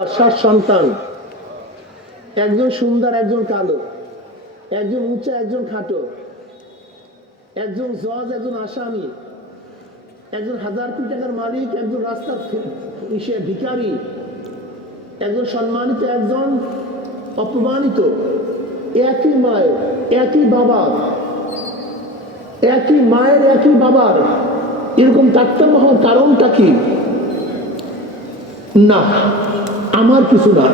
সাত সন্তান, একজন সুন্দর, একজন কালো, একজন উঁচা, একজন খাটো, একজন জজ, একজন আসামি, একজন 1000 কোটি টাকার মালিক, একজন রাস্তার ভিখারি, একজন সম্মানিত, একজন অপমানিত। একই মায়ের একই বাবার, একই মায়ের একই বাবার এরকম তারতম্য হওয়ার কারণটা কি? না, আমার কিছু না।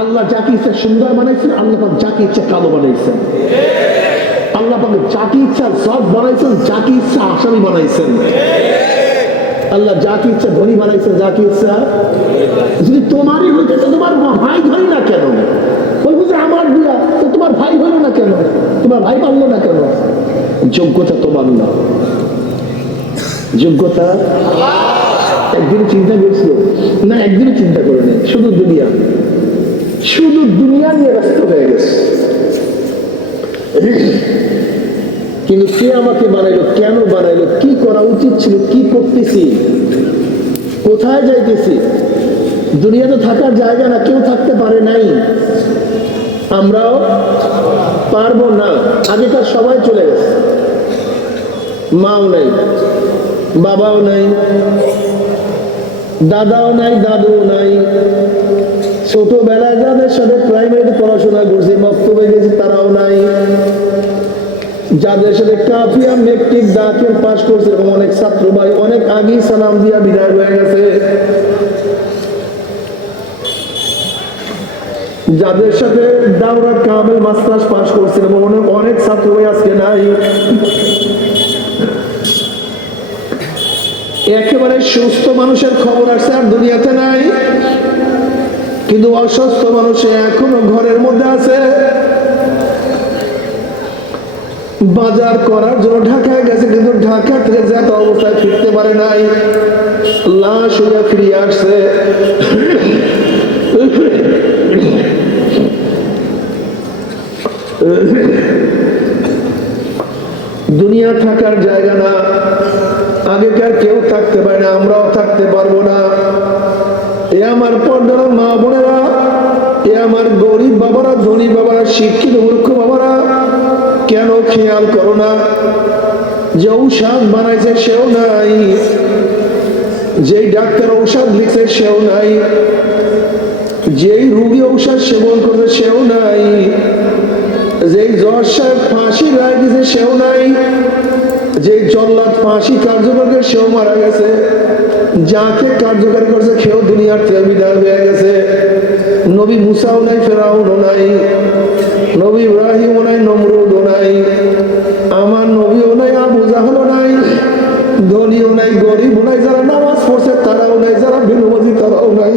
আল্লাহ যাকে ইচ্ছা সুন্দর বানাইছেন, আল্লাহ পাক যাকে ইচ্ছা কালো বানাইছেন, আল্লাহ পাক যাকে ইচ্ছা জজ বানাইছেন, যাকে ইচ্ছা আসামি বানাইছেন, আল্লাহ যাকে ইচ্ছা ধনী বানাইছেন, যাকে ইচ্ছা। যদি তোমারই হইতে তো তোমার ভাই ধরি না কেন? বলবো যে আমার বিয়া, তো তোমার ভাই হলো না কেন? তোমার ভাই পারলো না কেন? যোগ্যতা তোমার না, যোগ্যতা একদিন চিন্তা করছিল না, একদিনও চিন্তা করে নেই, শুধু দুনিয়া, শুধু দুনিয়া নিয়ে ব্যস্ত হয়ে গেছে। কিন্তু কে আমাকে বানাইলো, কেন বানাইলো, কি করা উচিত ছিল, কি করতেছি, কোথায় যাইতেছি? দুনিয়াতে থাকার জায়গা না, কেউ থাকতে পারে নাই, আমরাও পারবো না। আগেকার সবাই চলে গেছে, মাও নাই, বাবাও নাই, দাদাও নাই, দাদুও নাই। ছোটবেলায় যাদের সাথে প্রাইমারিতে পড়াশোনা করছি, বক্তব্যে গেছি, তারাও নাই। যাদের সাথে কাফিয়া মেট্রিক দাখিল পাস করছে এরকম অনেক ছাত্র ভাই অনেক আগেই সালাম দিয়া বিদায় হয়ে গেছে। যাদের সাথে দাওরা কামেল মাস্টার্স পাস করছে এরকম অনেক ছাত্র ভাই আজকে নাই। একেবারে সুস্থ মানুষের খবর আসছে আর দুনিয়াতে নাই, কিন্তু অসুস্থ মানুষ এখনো ঘরের মধ্যে আছে। বাজার করার জন্য ঢাকায় গেছে, কিন্তু ঢাকা থেকে যত অবস্থায় ফিরতে পারে নাই, লাশ হইয়া ফিরিয়ে আসছে। দুনিয়া থাকার জায়গা না, আগেকার কেউ থাকতে পারে না, আমরাও থাকতে পারবো না। এ আমার পর্দার মা বোনেরা, এ আমার গরিব বাবারা, ধনী বাবারা, শিক্ষিত মূর্খ বাবারা, কেন খেয়াল করো না যে ঔষধ বানাইছে সেও নাই, যেই ডাক্তার ঔষধ লিখছে সেও নাই, যেই রোগী ঔষধ সেবন করছে সেও নাই, যেই জজ সাহেব ফাঁসি রায় দিছে সেও নাই, যে জল্লাদ ফাঁসি কার্যকর করে সেও মারা গেছে, যাকে কার্যকারী করছে সেও দুনিয়ার থেকে বিদায় হয়ে গেছে। নবী মুসাও নাই, ফেরাউনও নাই, নবী ইব্রাহিমও নাই, নমরুদও নাই, আমার নবীও নাই, আবু জাহলও নাই, ধনীও নাই, গরিবও নাই, যারা নামাজ পড়ছে তারাও নাই, যারা বিনমাজি তারাও নাই,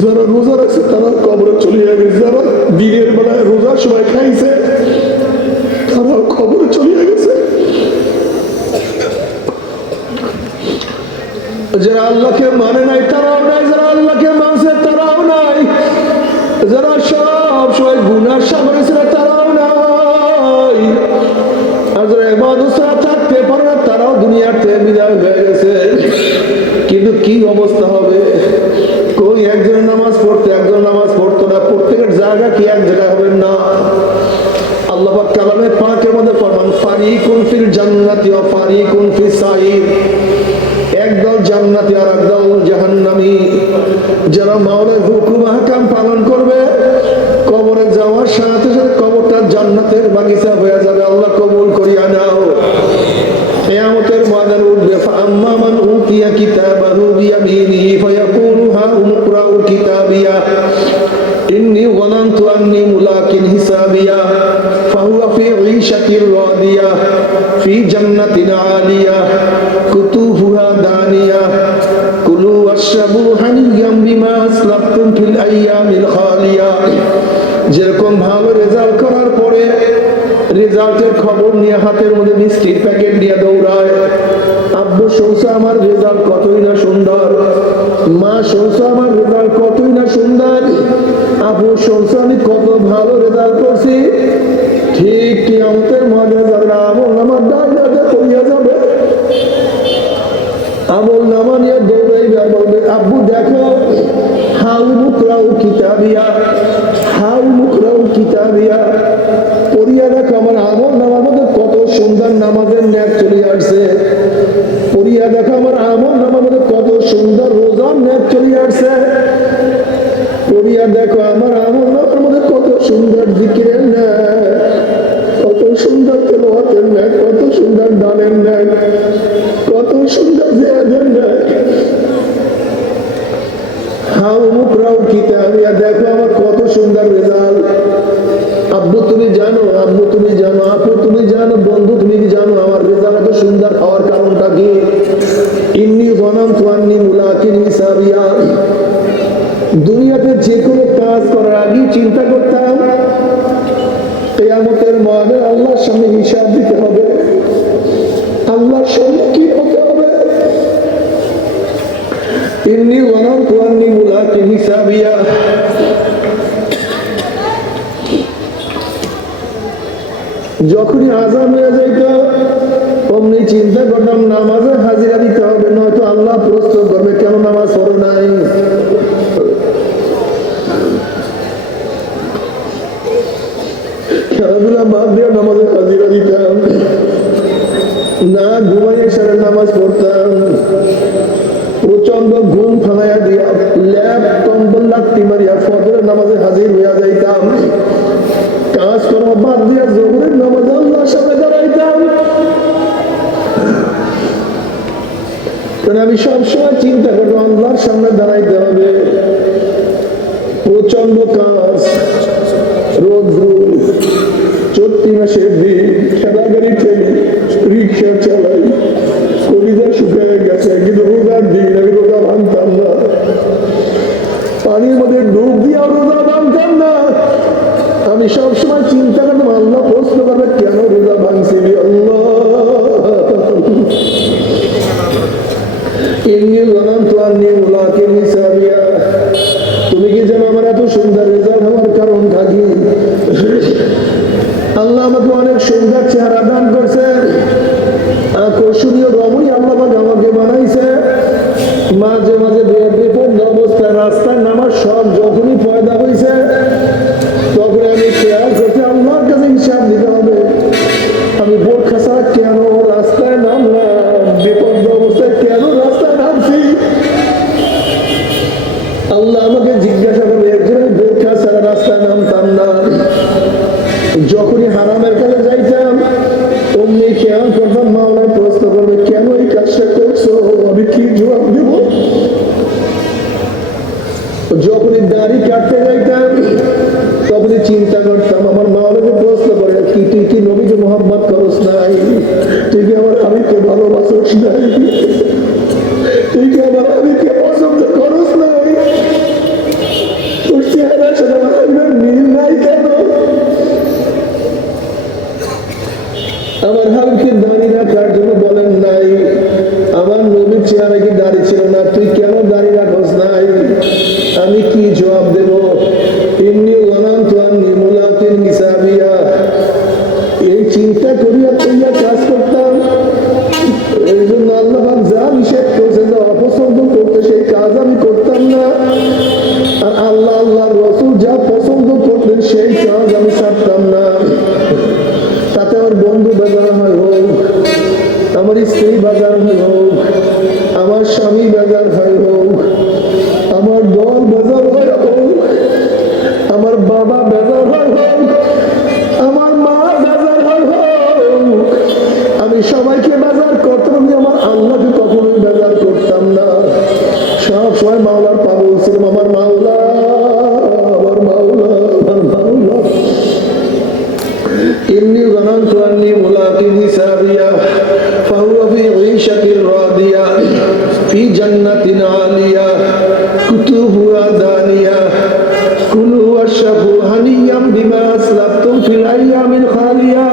যারা রোজা রাখছে তারা কবরে চলে যাবে, যারা দিনের বেলায় রোজার সময় খাইছে তারাও কবরে চলে গেছে। যারা আল্লাহকে মানে নাই তারাও নাই, যারা আল্লাহকে মানছে তারাও নাই, যারা সব সময় গুনার সাগরে ছিল তারাও নাই, আর যারা ইবাদত ছাড়া থাকতে পারে না তারাও দুনিয়ার থেকে বিদায় হয়ে গেছে। কিন্তু কি অবস্থা হবে? কই একজনের নামাজ পড়তে, একজন নামাজ পড়তো না, প্রত্যেকের জায়গা কি এক জায়গায় হবে না? আল্লাহ পাক কালামে পাকের মধ্যে ফরমান ফারিকুন ফিল জান্নাতি ওয়া ফারিকুন ফিস সাইর, একদল জান্নাতি আর একদল জাহান্নামী। যারা মাওলার হুকুম আহকাম পালন করবে কবরে যাওয়ার সাথে সাথে কবরটা জান্নাতের বাগিচা হয়ে যাবে। আল্লাহ কবুল করিয়া নাও। কিয়ামতের ময়দানে উঠবে ফাআম্মা মান উতিয়া কিতাবাহু বিয়ামিনিহি ফায়াকুলু হা উমকরাউ কিতাবিয়া ইন্নী যানানতু আন্নী মুলাকিন হিসাবিয়া ফাহুয়া ফি ঈশাতির রাদিয়া ফি জান্নাতিন আলিয়া কুতুফুহা দানিয়া কুলু ওয়াশরাবু হানিয়াম বিমা আসলাফতুম ফিল আইয়ামিল খালিয়া। যেরকম ভালো রেজাল্ট করার পরে রেজাল্টের খবর নিয়ে হাতের মধ্যে মিষ্টির প্যাকেট নিয়ে দৌড়ায়, আব্বু শুনছে আমার রেজাল্ট কতই না সুন্দর, মা শুনছে আমার রেজাল্ট কতই না সুন্দর, আব্বু শুনছে আমি কত ভালো রেজাল্ট করছি। ঠিক কিয়ামতের মধ্যে যারা আমল আমার ডাইনাতে পড়িয়া যাবে, আমল নামা নিয়ে দৌড়াইবে আর বলবে আব্বু দেখো হাউ মুকরাউ কিতাবিয়া, হাউ মুকরাউ কিতাবিয়া, পড়িয়া দেখো আমার আমল নামার মধ্যে কত সুন্দর নামাজের ন্যাক চলে আসছে, পড়িয়া দেখো আমার আমল নামার মধ্যে কত সুন্দর রোজার ন্যাক চলে আসছে, পড়িয়া দেখো আমার আমল নামার মধ্যে কত সুন্দর জিকিরের ন্যাক, কত সুন্দর তেলাওয়াতের ন্যাক, কত সুন্দর দানের ন্যাক, কত সুন্দর জিহাদের ন্যাক। হাউ মুকরাউ কিতাবিয়া, দেখো আমার কত সুন্দর রেজাল্ট। আব্বু তুমি জানো, আব্বু তুমি জানো, আপু তুমি জানো, বন্ধু তুমি কি জানো আমার রেজাল্ট এত সুন্দর হওয়ার কারণটা কি? ইন্নী যানানতু আন্নী মুলাকিন হিসাবিয়া, দুনিয়াতে যে কোনো কাজ করার আগে চিন্তা করতাম কিয়ামতের ময়দানে আল্লাহর সামনে হিসাব দিতে হবে, আল্লাহর সম্মুখীন হতে হবে। ইন্নী যানানতু আন্নী মুলাকিন হিসাবিয়া, যখনই আযান হয়ে যাইত অমনি চিন্তা করতাম নামাজে হাজিরা দিতে হবে, নয়তো আল্লাহ প্রশ্ন করবে কেন নামাজ পড়ো নাই। খেলাধুলা বাদ দিয়ে নামাজে হাজিরা দিতাম, না ঘুমাইয়ে সারা নামাজ পড়তাম, প্রচন্ড ঘুম ফালাইয়া দিয়া ল্যাপ কম্বল লাঠি মারিয়া ফজরের নামাজে হাজির হইয়া যাইতাম, কাজকর্ম বাদ দিয়া জোহরের নামাজ আল্লাহর সামনে দাঁড়াইতাম। আমি সবসময় চিন্তা করবো আল্লাহর সামনে দাঁড়াইতে হবে, প্রচন্ড কাজ, রোদ্রু, চৈত্র মাসের দিন, ঠেলা গাড়ি ঠেলি, রিক্সা চালাই, কলিজা শুকিয়ে গেছে, কিন্তু রোজার দিন আমি রোজা ভাঙতাম না, পানির মধ্যে ডুব দিয়া রোজা ভাঙতাম না। আমি সবসময় চিন্তা করতাম আল্লাহ প্রশ্ন করবে কেন রোজা ভাঙছিলি আল্লাহ। তুমি কি জানো আমার এত সুন্দর রেজাল্ট হওয়ার কারণ থাকি? আল্লাহ আমাকে অনেক সুন্দর চেহারা দান করছে, আকর্ষণীয় রমণী আল্লাহ আমাকে বানাইছে। মাঝে মাঝে বিপন্ন অবস্থায় রাস্তায় নামার শখ যখনই পয়দা হয়েছে তখন আমি খেয়াল করছি আল্লাহর কাছে হিসাব দিতে হবে, আমি বোরখা ছাড়া কেন রাস্তায় নামলাম, বিপন্ন অবস্থায় কেন রাস্তায় নামছি। আল্লাহ আমাকে জিজ্ঞাসা করবে একজন বোরখা ছাড়া রাস্তায় নামতাম না, যখনই হারামের কাছে যাইতাম অমনি খেয়াল করতাম মাওলানা প্রশ্ন করবে কেন এই কাজটা করছো, আমি কি জবাব দেব। যখনই দাড়ি কাটতে যাইতাম তখনই চিন্তা করতাম আমার মাওলানা প্রশ্ন করে কি তুই কি নবীকে মোহাম্মত করস নাই, তুই কি আমার হাবিবকে ভালোবাসোস নাই, তুই কি আমার হাবিবকে পছন্দ করস নাই, তোর চেহারার সাথে আমার হাবিবের মিল নাই কেন। আমার হাবিবকে দাড়ি রাখার জন্য বলেন নাই, আমার নবীর চেহারা কি দাড়ি ছিল না, তুই কেন দাড়ি রাখস নাই, আমি কি জবাব দেব। ইন্নী যানানতু আন্নী মুলাকিন হিসাবিয়া, এই চিন্তা করিয়া করিয়া কাজ করতাম। এই জন্য আল্লাহ যা নিষেধ করছে, যা অপছন্দ করতে সেই কাজ আমি করতাম না, আর আল্লাহ আল্লাহর রাসূল যা পছন্দ করতেন সেই কাজ আমি ছাড়তাম না। তাতে আমার বন্ধু বেজার হয় হোক, আমার স্ত্রী বেজার হয় হোক, আমার স্বামী বেজার হয় হোক, আমার দল বেজার হয় হোক, আমার বাবা বেজার হয় হোক, আমার মা বেজার হয় হোক, আমি সবাইকে বেজার করতাম, আমি আমার আল্লাহকে কখনোই বেজার করতাম না। সব সময় মাওলার পাগল ছিলাম, আমার মাওলা, আমার মাওলা, আমার মাওলা। إني ظننت أني ملاق حسابيا فهو في عيشة راضية في جنة عالية قطوفها دانية كلوا واشربوا هنيئا بما أسلفتم في الأيام الخالية।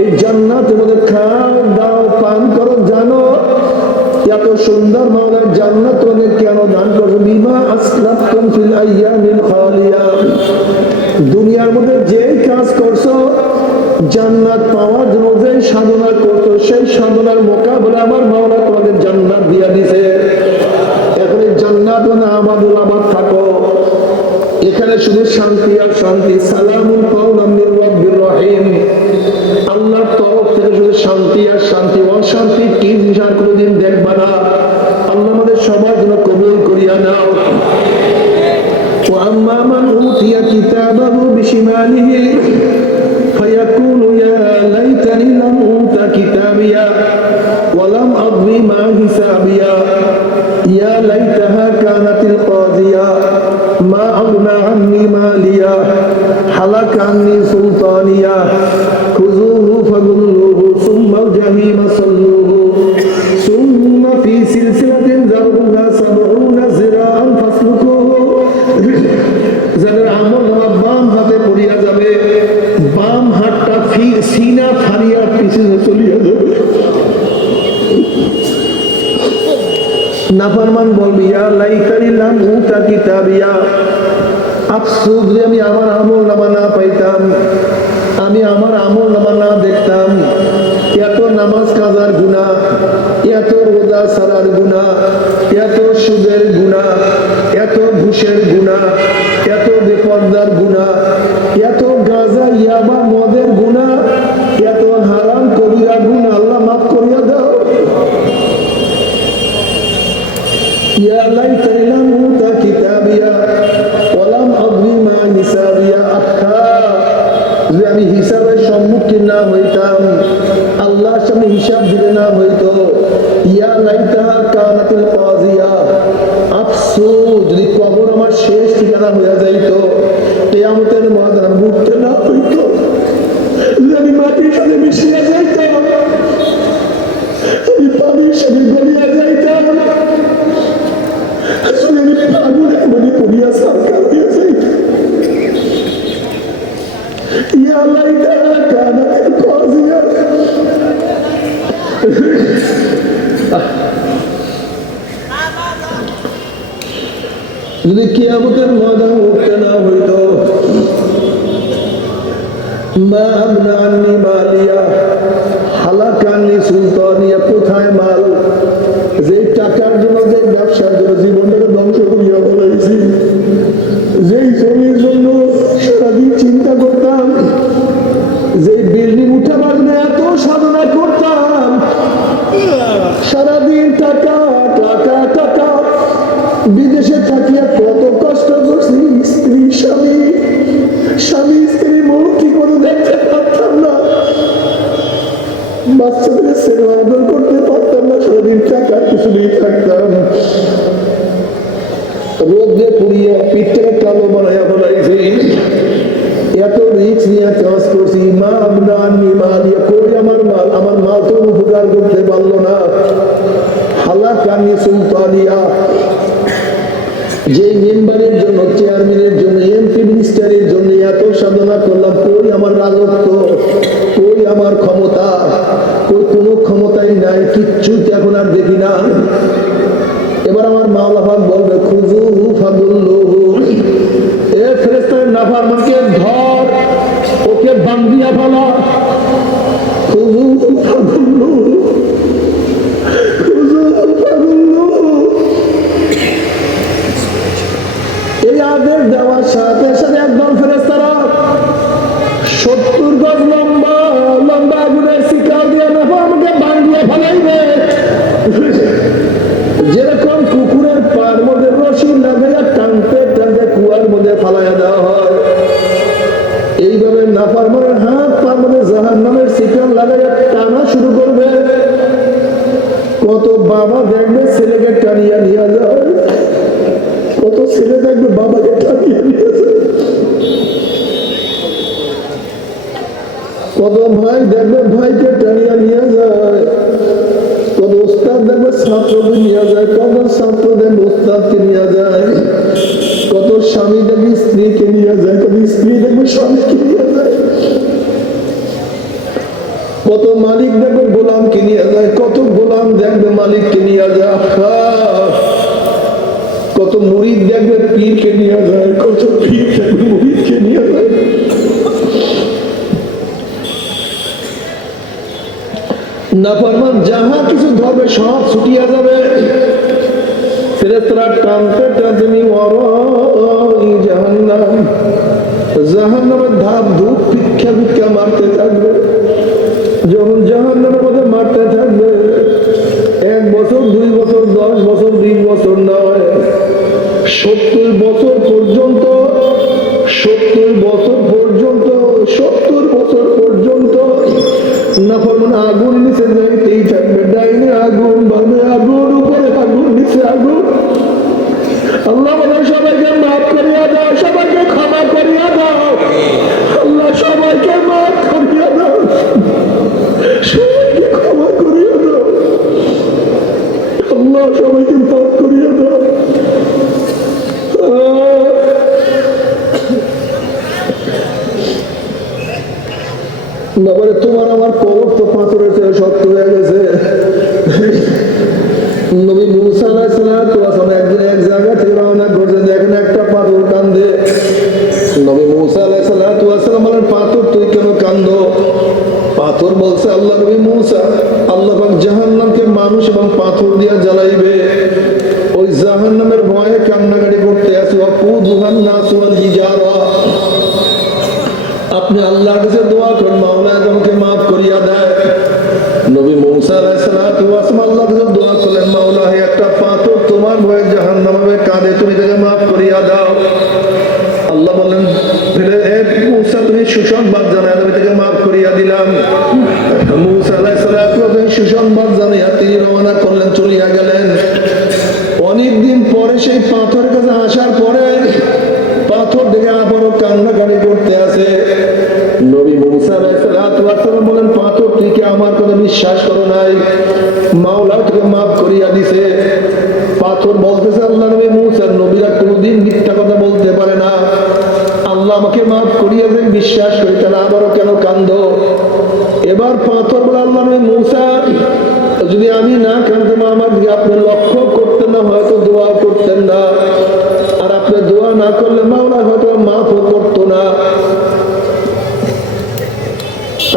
এই জান্নাতের মধ্যে খাও দাও পান করো, জানো এত সুন্দর মাওলার জান্নাত তোমাদের কেন দান করবে, বিমা আসলাফতুম ফিল আইয়ামিল খালিয়া, দুনিয়ার মধ্যে যে কাজ করছো জান্নাত পাওয়ার জন্য যে সাধনা করছো সেই সাধনার মোকাবেলা আমার মাওলা আমাদের জান্নাত দিয়া দিছে। এখন এই জান্নাত না আমাদের আবার থাকো, এখানে শুধু শান্তি আর শান্তি। সালামুন কাওলাম মির রাব্বির রহিম, আল্লাহর তরফ থেকে শুধু শান্তি আর শান্তি। অশান্তি কি জিনিস আর কোনোদিন দেখবা না। আল্লাহ আমাদের সবার জন্য কবুল করিয়া নাও। وأما من أوتي كتابه بشماله فيقول يا ليتني لم أوت كتابيا ولم أدر ما حسابيا يا ليتها كانت القاضية ما أغنى عني ماليا هلك عني سلطانيا خذوه فغلوه ثم الجحيم صلوه ثم في سلسلة ذرعها 70 ذراعا فاسلكوه। যাদের আমল নামা বাম হাতে পড়িয়া যাবে, বাম হাতটা সিনা ফারিয়া পিছনে চলিয়া যাবে। নাফরমান বলবি ইয়া লাইতানি লাম উতা কিতাবিয়া, আফসোস যে আমি আমার আমল নামা না পাইতাম, আমি আমার আমল নামা না দেখতাম। এত নামাজ কাজার গুনাহ, এত রোজা সারার গুনাহ, এত সুদের গুনাহ, এত ঘুষের গুনাহ, এত বেপরদার গুনাহ, এত গাঁজা ইয়াবা মদের গুনাহ, এত হারাম কবিরা গুনাহ আল্লাহ মাফ করিয়া দাও। ইয়া লাইতানি লাম উতা কিতাবিয়া ওয়া লাম আদরি মা হিসাবিয়া, আহা যে আমি হিসাবের সম্মুখীন না হইতাম, আল্লাহর সামনে হিসাব দিতে না হইতো। ইয়া লাইতাহা কানাতুল কাযিয়া, আফসোস যদি কবর আমার শেষ ঠিকানা হইয়া যাইতো, কিয়ামতের ময়দানে উঠতে না হইতো, যদি আমি মাটির সাথে মিশিয়া যাইতাম, আমি পানির সাথে গলিয়া যাইতাম, আসলে আমি আগুনের মধ্যে পড়িয়া সরকার হইয়া যাইতাম। ইয়া লাইতাহা কানাতুল কাযিয়া, যদি কিয়ামতের ময়দানে উঠতে না হইতো, মা আগনা আন্নি মালিয়া হালাকা আন্নি সুলতানিয়া, কোথায় মাল, যে টাকার জন্য, যে ব্যবসার জন্য জীবনটাকে ধ্বংস করিয়া বলাইছি, যেই জমির জন্য সারাদিন চিন্তা করতাম, যে বিল্ডিং উঠাবার জন্য এত সাধনা করতাম, সারাদিন টাকা টাকা টাকা, বিদেশে থাকিয়া কত কষ্ট করছি, স্ত্রী স্বামী, স্বামী স্ত্রীর মুখ ঠিক মতো দেখতে পারতাম না, বাচ্চাদের সেবা আদর করতে পারতাম না, সারাদিন টাকার পিছনেই থাকতাম, রোদে পুড়িয়া পিঠটাকে কালো বানাইয়া বলাইছি, এত রিস্ক নিয়ে কাজ করছি। মা আগনা আন্নি মালিয়া, কই আমার মাল, আমার মাল তো উপকার করতে পারলো না। হালাকা আন্নি সুলতানিয়া, যে মেম্বারের জন্য, চেয়ারম্যানের জন্য, এমপি মিনিস্টারের জন্য এত সাধনা করলাম, কই আমার রাজত্ব, কই আমার ক্ষমতা, কই কোনো ক্ষমতাই নাই, কিচ্ছু এখন আর দেখি না। এবার আমার মাওলা পাক বলবে খুযুহু ফাগুল্লুহু, এ ফেরেশতার নাফরমানকে ধর, ওকে বান্ধিয়া ফেলা। খুযুহু ফাগুল্লুহু, খুযুহু ফাগুল্লুহু, এই আদেশ দেওয়ার সাথে সাথে একদল ফেরেশতারা 70 গজ লম্বা লম্বা আগুনের শিকার দিয়ে নাফরমানকে বান্ধিয়া ফেলাইবে। যেরকম কুকুরের পার মধ্যে রশি লাগাইয়া টানতে টানতে কুয়ার মধ্যে ফালাইয়া দেওয়া হয়, এইভাবে নাফরমানের হাত পার মধ্যে জাহান্নামের শিকার লাগাইয়া টানা শুরু করবে। কত বাবা দেখবে ছেলেকে টানিয়া নিয়ে যায়, কত ছেলে দেখবে বাবাকে টানিয়া নিয়ে যায়, কত ভাই দেখবে ভাইকে টানিয়া নিয়ে যায়, কত ওস্তাদ দেখবে ছাত্রকে নিয়ে যায়, কত ছাত্র দেখবে ওস্তাদকে নিয়ে যায়, কত স্বামী দেখবে স্ত্রীকে নিয়ে যায়, কত স্ত্রী দেখবে স্বামীকে নিয়ে যায়, কত মালিক দেখবে গোলামকে নিয়ে যায়, কত গোলাম দেখবে মালিককে নিয়ে যায়, কত মুরিদ দেখবে পীরকে নিয়ে যায়, কত পীর দেখবে মুরিদকে নিয়ে যায়। নাফরমান যাহা কিছু ধরবে সব ছুটিয়া যাবে। ফেরেশতারা টানতে টানতে জাহান্নাম, জাহান্নামের ধাপ ধূপ ভিক্ষা ভিক্ষা মারতে থাকবে। যখন জাহান্নামের মধ্যে মারতে থাকবে, 1 বছর 2 বছর 10 বছর 20 বছর নয়, 70 বছর পর্যন্ত, 70 বছর পর্যন্ত, 70 বছর পর্যন্ত নাফরমান আগুন নিচে যাইতেই থাকবে। ডাইনে আগুন, বামে আগুন, উপরে আগুন, নিচে আগুন। আল্লাহ বলে সবাইকে মাফ করিয়া দাও, সবাইকে ক্ষমা করিয়া দাও। আল্লাহ সবাইকে মাফ করিয়া দাও, সবাইকে ক্ষমা করিয়া দাও। আল্লাহ সবাইকে মাফ করিয়া দাও। বাবারে তোমার আমার কলব তো পাথরের চেয়ে শক্ত হয়ে গেছে। নবী মুসা আলাইহিস সালাম একদিন এক জায়গা থেকে রওনা করছে, দেখেন একটা পাথর কান্দে। নবী মুসা আলাইহিস সালাম বলেন, পাথর তুই কেন কান্দো? পাথর বলছে, আল্লাহ নবী মুসা, আল্লাহ পাক জাহান্নামকে মানুষ এবং পাথর দিয়া জ্বালাইবে, ওই জাহান্নামের ভয়ে কান্নাকাটি করতে আছি। ওয়াকুদুহান নাসু ওয়াল হিজারা, আপনি আল্লাহর কাছে দোয়া করেন, মাওলা আমাকে মাফ করিয়া দেয়। নবী মুসা আলাইহিস সালাম আল্লাহর কাছে দোয়া করলেন, মাওলা হে একটা পাথর তোমার ভয়ে জাহান্নামে কাঁদে, তুমি তাকে মাফ করিয়া দাও। আল্লাহ বললেন, হে মুসা তুমি সুসংবাদ জানাই, আমি তাকে মাফ করিয়া দিলাম। মুসা আলাইহিস সালাম সুসংবাদ জানাইয়া তিনি রওনা করলেন, চলিয়া গেলেন। অনেকদিন পরে সেই পাথরের কাছে আসার পরে পাথর দেখে আবারও কান্নাকাটি করতে আছে। নবী মুসা আলাইহিস সালাম বলেন, পাথর তুই কি আমার কথা বিশ্বাস করো নাই? মাওলা তোকে মাফ করিয়া দিছে। পাথর বলতেছে, আল্লাহ নবী মুসা, নবীরা কোনোদিন মিথ্যা কথা বলতে পারে না, আল্লাহ আমাকে মাফ করিয়া দেন, বিশ্বাস করি, তাহলে আবারও কেন কান্দো? এবার পাথর বলে, আল্লাহ নবী মুসা, যদি আমি না কান্দতাম আমার দিকে আপনি লক্ষ্য করতেন না, হয়তো দোয়া করতেন না, আর আপনি দোয়া না করলে মাওলা হয়তো মাফও করতো না।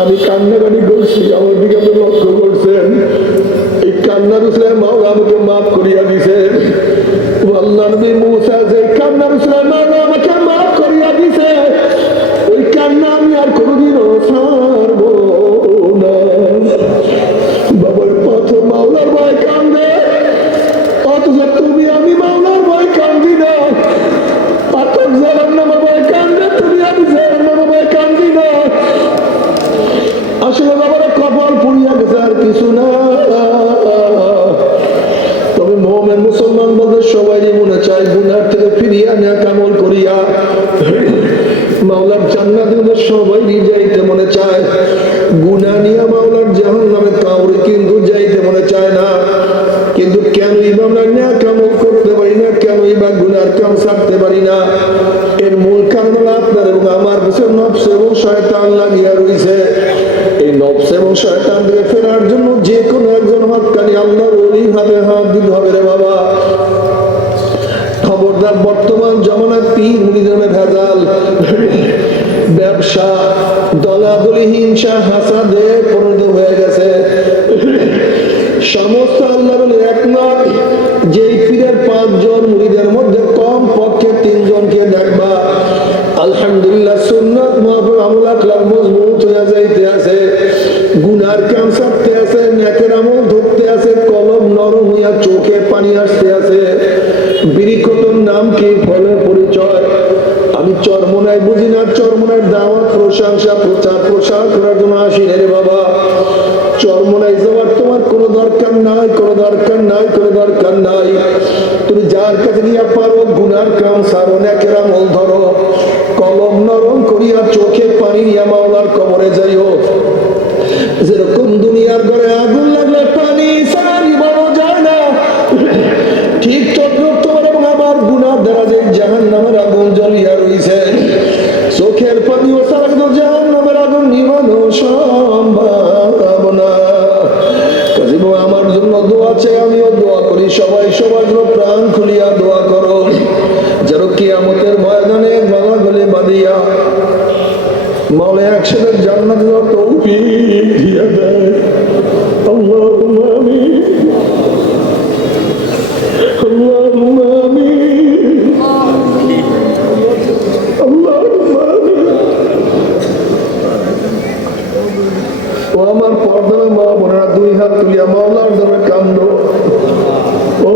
আমি কান্নাকাটি করছি, আমার দিকে আপনি লক্ষ্য করছেন, এই কান্নার উসলে মাওলা আমাকে মাফ করিয়া দিছে। আল্লাহ নবী মুসা যে কান্নার উসলে মাওলা আমাকে মাফ করিয়া দিছে, ওই কান্না আমি আর কোনোদিনও ছাড়বো না। বাবার পাথর মাওলার ভয় কান্দে, অথচ তুমি আমি মাওলার ভয় কান্দি না। পাথর জাহান্নামের ভয় কান্দে, তুমি আমি জাহান্নামের ভয় কান্দি না। আসলে বাবার কপাল পুড়িয়া গেছে, আর কিছু না। তবে মুমিন মুসলমান বলতে সবাই মনে চায় গুনার থেকে ফিরিয়া নেক আমল করিয়া মাওলার জান্নাতে সবাই যাইতে মনে চায়। গুনাহ নিয়ে মাওলার জাহান্নামে কাউরে কিন্তু যাইতে মনে চায় না। কিন্তু কেনই বা আমরা নেক আমল করতে পারি না, কেনই বা গুনার কাম ছাড়তে পারি না? এর মূল কারণ হলো আপনার এবং আমার পিছনে নফস এবং শয়তান লাগিয়া রয়েছে। এই নফস এবং শয়তান থেকে ফেরার জন্য যে কোনো একজন হক্কানি আল্লাহর ওলির হাতে হাত দিতে হবে রে বাবা। খবরদার, বর্তমান জমানার পীর মুরিদের ভেজাল, ব্যবসা, দলাদলি, হিংসা, হাসাদে পরিণত হয়ে গেছে। সমস্ত আল্লাহর একমত, যেই পীরের 5 জন মুরিদের মধ্যে কম পক্ষে 3 জনকে দেখবা আলহামদুলিল্লাহ সুন্নাত মুআফিক আমল আখলাক মজবুত হয়ে যাইতে আছে, গুনার কাম ছাড়তে আছে, নেকের আমল ধরতে আছে, কলম নরম হইয়া চোখে পানি আসতে আছে। বিরিকতর নাম কি, ফলের পরিচয়। আমি চরমনায় বুঝি না, চরমনায় দাওয়াত, প্রশংসা, প্রচার প্রসার করার জন্য আসি রে বাবা। চরমনায় যাওয়ার তোমার কোনো দরকার নাই, কোনো দরকার নাই, কোনো দরকার নাই। তুমি যার কাছে গিয়া পারো গুনার কাম ছাড়ো, নেকের আমল ধরো, কলম নরম করিয়া চোখে পানি নিয়া মাওলার কবরে যাইও। যেরকম দুনিয়ার ঘরে আগুন লাগলে পানি সারি বড় যায় না, ঠিক তদ্রুপ তোমার এবং আমার গুনার দ্বারা যে জাহান্নামের আগুন জ্বলিয়া রইছে, চোখের পানি ও সারা কিন্তু জাহান্নামের আগুন নিভানো সম্ভব না। আমার জন্য দোয়া চাই, আমিও দোয়া করি, সবাই সবার জন্য প্রাণ খুলিয়া দোয়া করো, যেন কিয়ামতের ময়দানে গলা গলে বাঁধিয়া মাওলা একসাথে জান্নাতের তৌফিক দিয়া দেয়।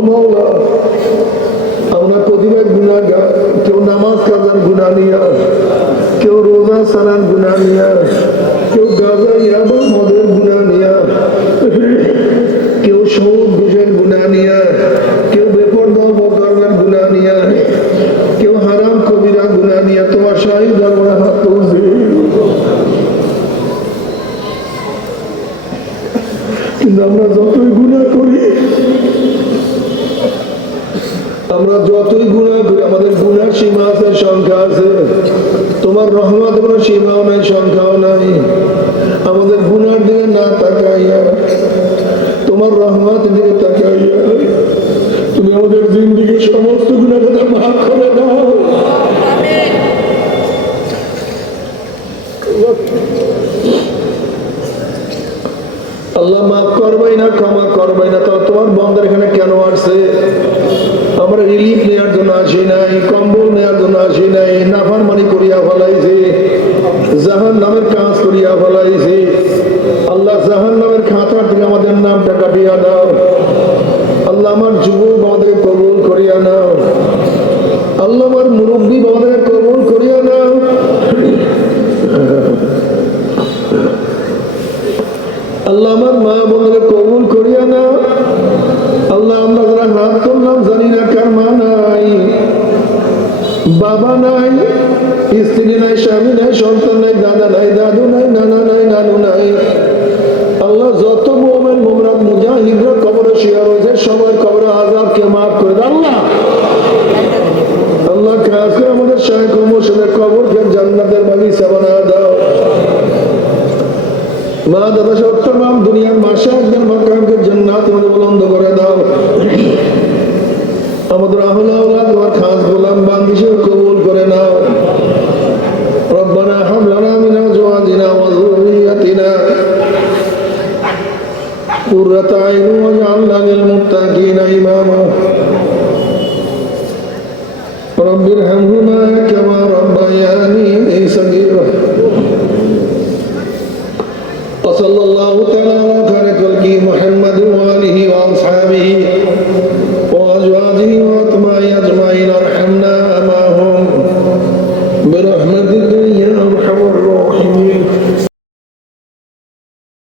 মাওলা আমরা প্রতিবার গুনাহগার, কেউ নামাজ কাজার গুনাহ নিয়া, কেউ রোজা সালার গুনাহ নিয়া, কেউ গাঁজা ইয়াবা মদের গুনাহ নিয়া, কেউ সুদ ঘুষের গুনাহ নিয়া, কেউ বেপরদা বকরমের গুনাহ নিয়া, কেউ হারাম কবিরা গুনাহ নিয়া তোমার শাহী দরবারে হাত তুলছি। কিন্তু আমরা যতই গুনাহ করি, আমাদের গুনার সীমা আছে, সংখ্যা আছে। তোমার রহমত কোনো সীমাও নাই, সংখ্যাও নাই। আমাদের গুনার দিকে না তাকাইয়া তোমার রহমতের দিকে তাকাইয়া তুমি আমাদের জিন্দেগীর সমস্ত গুনাহ কথা মাফ করে দাও। আল্লাহ মাফ করবাই না, ক্ষমা করবাই না, তাহলে তোমার বন্দার এখানে কেন আসছে? আমরা রিলিফ নেওয়ার জন্য আসি নাই, কম্বল নেওয়ার জন্য আসি নাই। নাফরমানি করিয়া ফেলাইছি, জাহান্নামের কাজ করিয়া ফেলাইছি। আল্লাহ জাহান্নামের খাতা থেকে আমাদের নামটা কাটিয়া দাও। আল্লাহ আমার যুবক আমাদের কবুল করিয়া নাও। আল্লাহ আমার মুরব্বী আমাদের কবুল করিয়া নাও। আল্লাহ আমার মা বোনদের কবুল করিয়া নাও। আল্লাহ আমরা যারা হাত তুললাম জানি না কার মা নাই, বাবা নাই, স্ত্রী নাই, স্বামী নাই, সন্তান নাই, দাদা নাই, দাদু নাই, নানা নাই, নানু নাই। আল্লাহ যত মুমিন মুমিনাত মুজাহিদরা কবরে শুয়ে রয়েছে সবার কবরে আযাবকে মাফ করে দাও। আল্লাহ খাস করে আমাদের শাইখ ও মুর্শিদের কবরকে জান্নাতের বাগিচা বানায় দাও। মা দাদা সত্তমাম দুনিয়ার মাশাইখদের মাকামকে জান্নাতের মধ্যে বুলন্দ করে দাও। আমাদের আহলে আওলাদ ওয়া খাস গোলাম বান্দিকে কবুল করে নাও। রব্বানা হাব লানা মিন আজওয়াজিনা ওয়া যুররিয়াতিনা কুররাতা আইন ওয়াজআলনা লিল মুত্তাকিনা ইমামা। রব্বিরহামহুমা